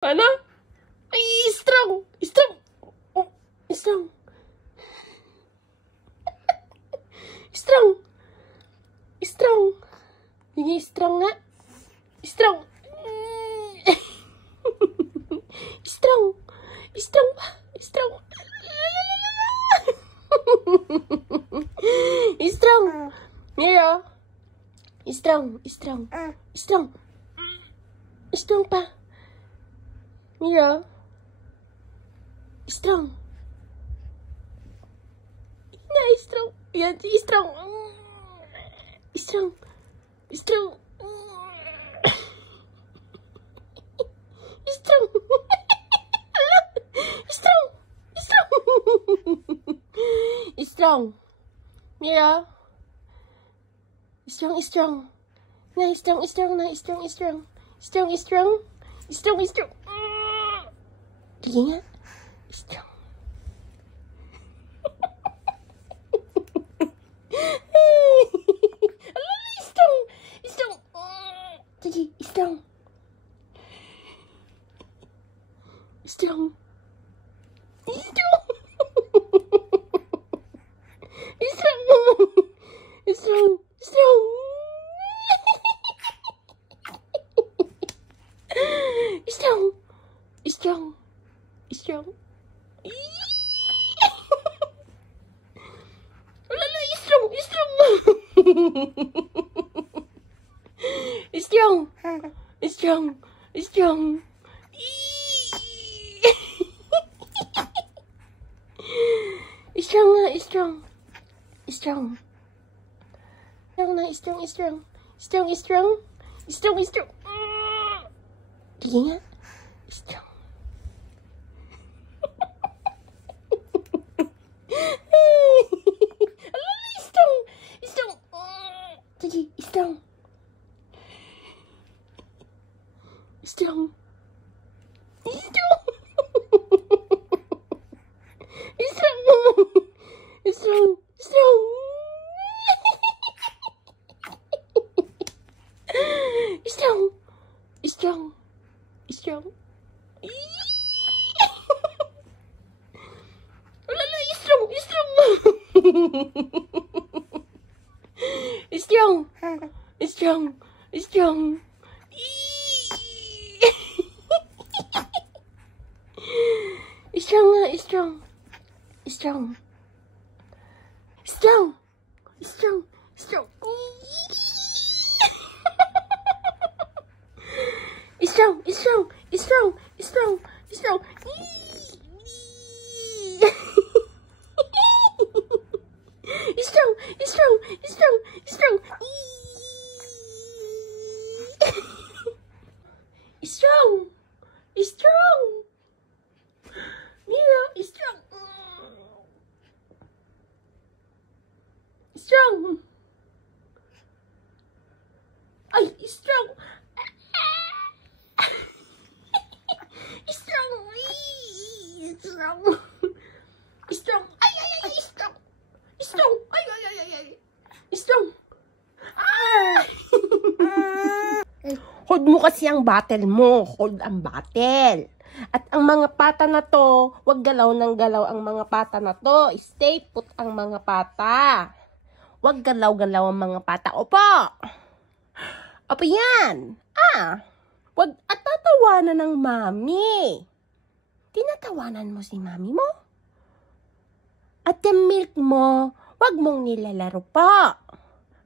Ano? Ay, strong! Strong! Oh, strong! Strong! Strong! Sige, strong nga. Strong! Strong! Strong! Strong! Strong! Mira! Strong! Strong! Strong! Strong pa! Mira! Strong! Na, strong! Yan, strong! Strong! Strong! Strong! Strong! Strong! Strong! Mira! Strong, strong! Na, strong, strong, na, strong, strong! Strong, strong! Strong, strong! Sige nga! Strong! Strong! Strong! Sige, strong! Strong! Strong! Strong! Strong! Strong! Strong! Strong! Strong! Wala na, strong! Strong! Strong! Strong! Strong! Strong na, strong! Strong! Strong na, strong, strong! Strong, strong! Strong, strong! Sige nga! Strong! Strong! Strong! Sige, strong! Strong! Strong! Strong! Strong! Strong! Strong! Strong! Strong! Wala na, strong! Strong! Strong! Strong! Strong! Strong nga, strong! Strong! Strong! Strong! Strong! Strong! Strong! Strong! Strong! Strong! Strong! Strong! Strong! Strong! Strong! Strong! Mira, strong! Strong! Ay, strong! Strong! Strong! Strong! Ay, ay, ay, strong! Strong! Ay, ay, ay, ay, ay! Strong! Ah! Hold mo kasi ang battle mo. Hold ang battle. At ang mga pata na to, wag galaw ng galaw ang mga pata na to. Stay put ang mga pata. Wag galaw-galaw ang mga pata. Opo! Opo yan! Wag at tatawanan ng mami. Tinatawanan mo si mami mo? At yung milk mo, wag mong nilalaro pa.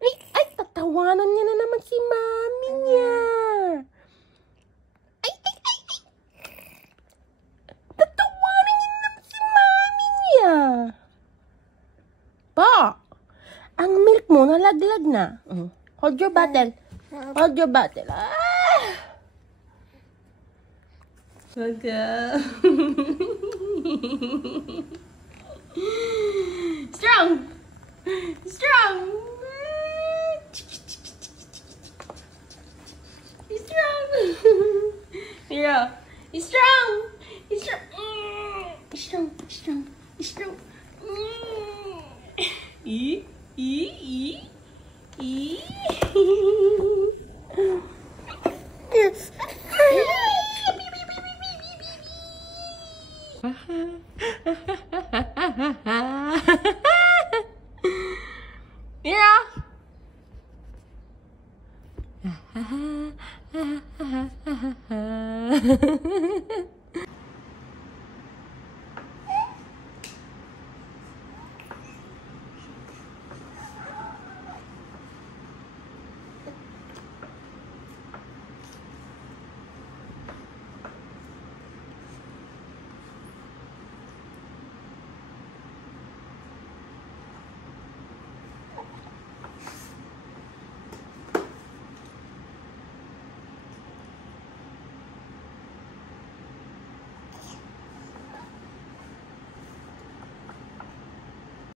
Ay, tatawanan niya na naman si mami niya. Ay. Tatawanan niya na naman si mami niya. Pa, ang milk mo nalaglag na. Hold your bottle. Hold your bottle. Okay. Strong! Strong! Strong! Yeah. Strong! Strong! Strong! Strong! Strong! Yeah.